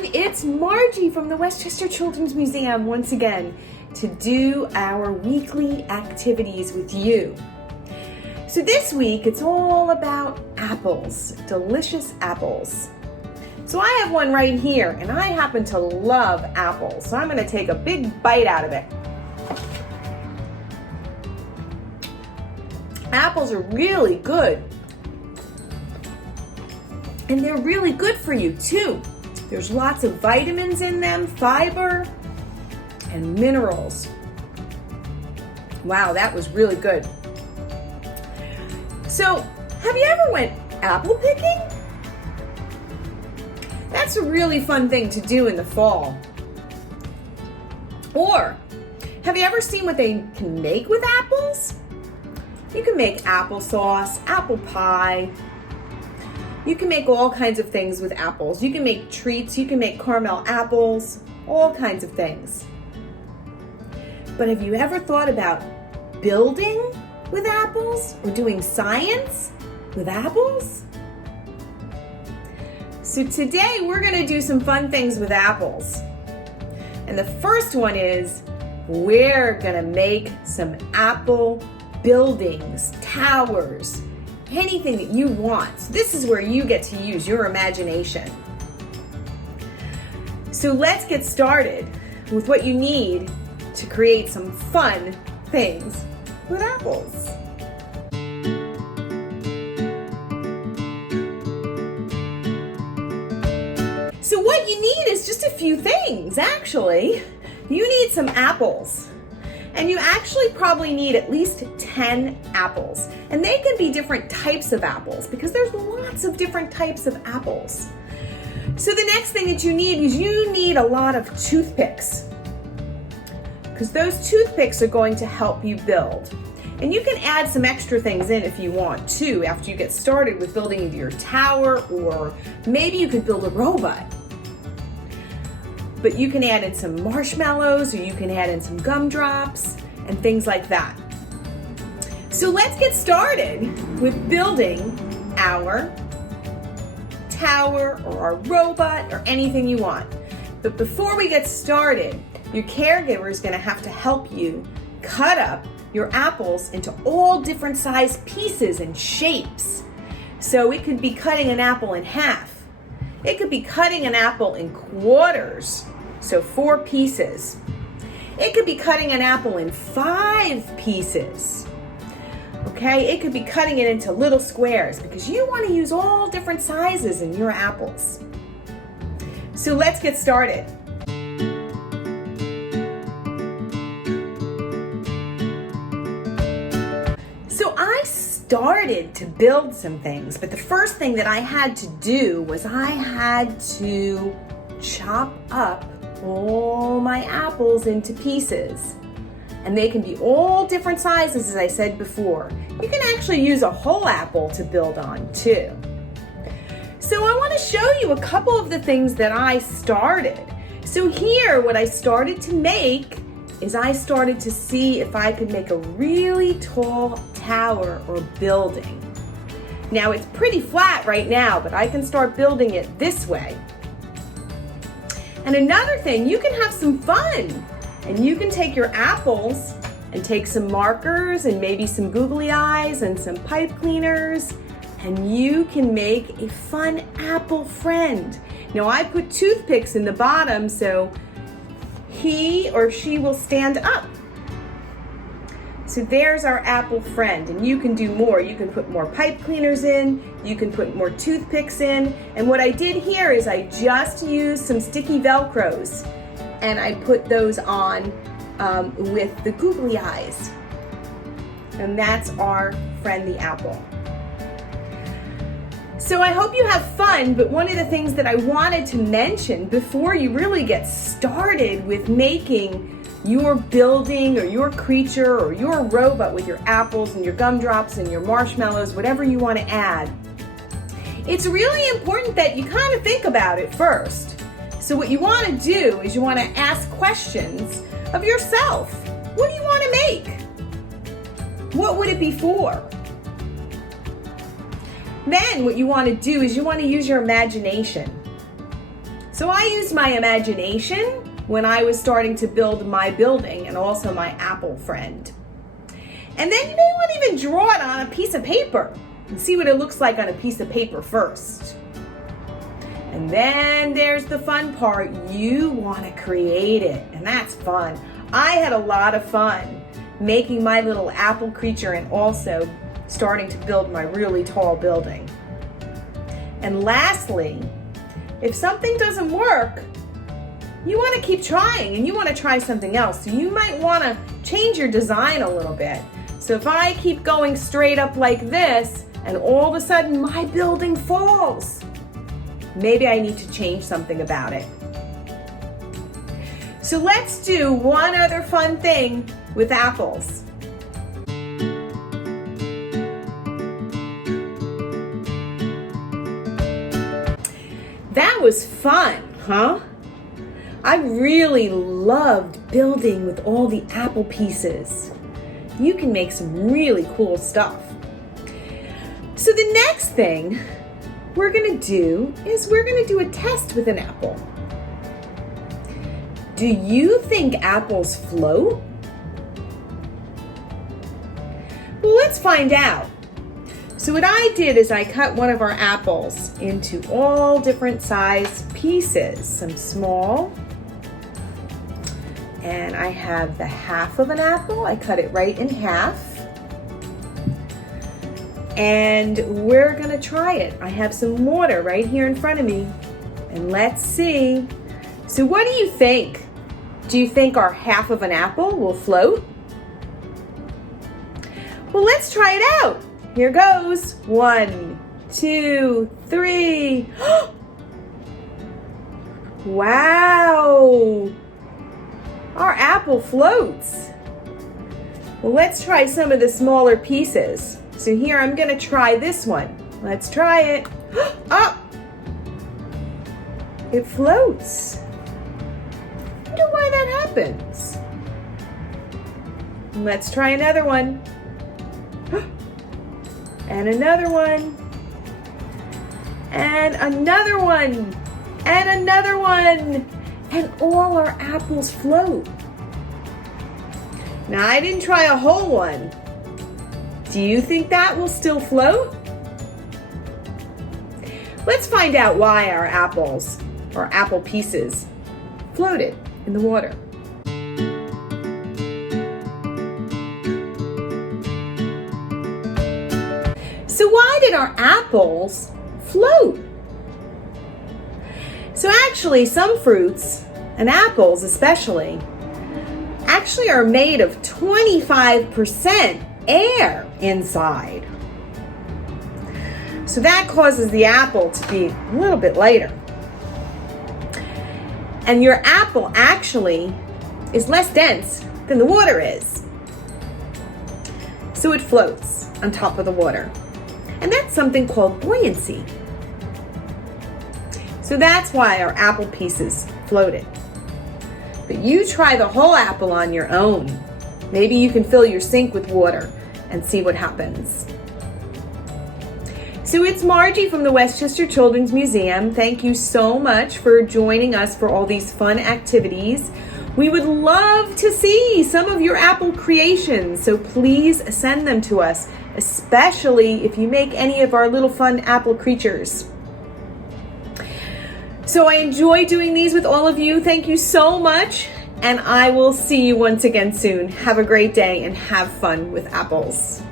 everyone, it's Margie from the Westchester Children's Museum once again to do our weekly activities with you. So this week it's all about apples, delicious apples. So I have one right here and I happen to love apples, so I'm going to take a big bite out of it. Apples are really good. And they're really good for you too. There's lots of vitamins in them, fiber, and minerals. Wow, that was really good. So, have you ever went apple picking? That's a really fun thing to do in the fall. Or, have you ever seen what they can make with apples? You can make applesauce, apple pie. You can make all kinds of things with apples. You can make treats, you can make caramel apples, all kinds of things. But have you ever thought about building with apples or doing science with apples? So today we're going to do some fun things with apples. And the first one is we're going to make some apple buildings, towers, anything that you want. So this is where you get to use your imagination. So let's get started with what you need to create some fun things with apples. So what you need is just a few things, actually. You need some apples. And you actually probably need at least 10 apples. And they can be different types of apples because there's lots of different types of apples. So the next thing that you need is you need a lot of toothpicks, because those toothpicks are going to help you build. And you can add some extra things in if you want to after you get started with building either your tower, or maybe you could build a robot. But you can add in some marshmallows, or you can add in some gumdrops and things like that. So let's get started with building our tower or our robot or anything you want. But before we get started, your caregiver is going to have to help you cut up your apples into all different size pieces and shapes. So it could be cutting an apple in half. It could be cutting an apple in quarters, so 4 pieces. It could be cutting an apple in 5 pieces. Okay, it could be cutting it into little squares because you want to use all different sizes in your apples. So let's get started. So I started to build some things, but the first thing that I had to do was I had to chop up all my apples into pieces. And they can be all different sizes, as I said before. You can actually use a whole apple to build on too. So I want to show you a couple of the things that I started. So here, what I started to make is I started to see if I could make a really tall tower or building. Now it's pretty flat right now, but I can start building it this way. And another thing, you can have some fun. And you can take your apples and take some markers and maybe some googly eyes and some pipe cleaners, and you can make a fun apple friend. Now I put toothpicks in the bottom so he or she will stand up. So there's our apple friend, and you can do more. You can put more pipe cleaners in, you can put more toothpicks in, and what I did here is I just used some sticky Velcros and I put those on with the googly eyes. And that's our friend the apple. So I hope you have fun, but one of the things that I wanted to mention before you really get started with making your building or your creature or your robot with your apples and your gumdrops and your marshmallows, whatever you want to add, it's really important that you kind of think about it first. So what you want to do is you want to ask questions of yourself. What do you want to make? What would it be for? Then what you want to do is you want to use your imagination. So I used my imagination when I was starting to build my building and also my apple friend. And then you may want to even draw it on a piece of paper and see what it looks like on a piece of paper first. And then there's the fun part. You want to create it, and that's fun. I had a lot of fun making my little apple creature and also starting to build my really tall building. And lastly, if something doesn't work, you want to keep trying and you want to try something else. So you might want to change your design a little bit. So if I keep going straight up like this and all of a sudden my building falls, maybe I need to change something about it. So let's do one other fun thing with apples. That was fun, huh? I really loved building with all the apple pieces. You can make some really cool stuff. So the next thing we're gonna do is we're gonna do a test with an apple. Do you think apples float? Well, let's find out. So what I did is I cut one of our apples into all different size pieces, some small, and I have the half of an apple. I cut it right in half. And we're gonna try it. I have some water right here in front of me. And let's see. So what do you think? Do you think our half of an apple will float? Well, let's try it out. Here goes. 1, 2, 3. Wow! Our apple floats. Well, let's try some of the smaller pieces. So here, I'm gonna try this one. Let's try it. Up! It floats. I wonder why that happens. Let's try another one. And another one. And another one. And another one. And all our apples float. Now, I didn't try a whole one. Do you think that will still float? Let's find out why our apples, or apple pieces, floated in the water. So why did our apples float? So actually, some fruits, and apples especially, actually are made of 25% air inside. So that causes the apple to be a little bit lighter. And your apple actually is less dense than the water is. So it floats on top of the water. And that's something called buoyancy. So that's why our apple pieces floated. But you try the whole apple on your own. Maybe you can fill your sink with water and see what happens. So it's Margie from the Westchester Children's Museum. Thank you so much for joining us for all these fun activities. We would love to see some of your apple creations, so please send them to us, especially if you make any of our little fun apple creatures. So I enjoy doing these with all of you. Thank you so much, and I will see you once again soon. Have a great day and have fun with apples.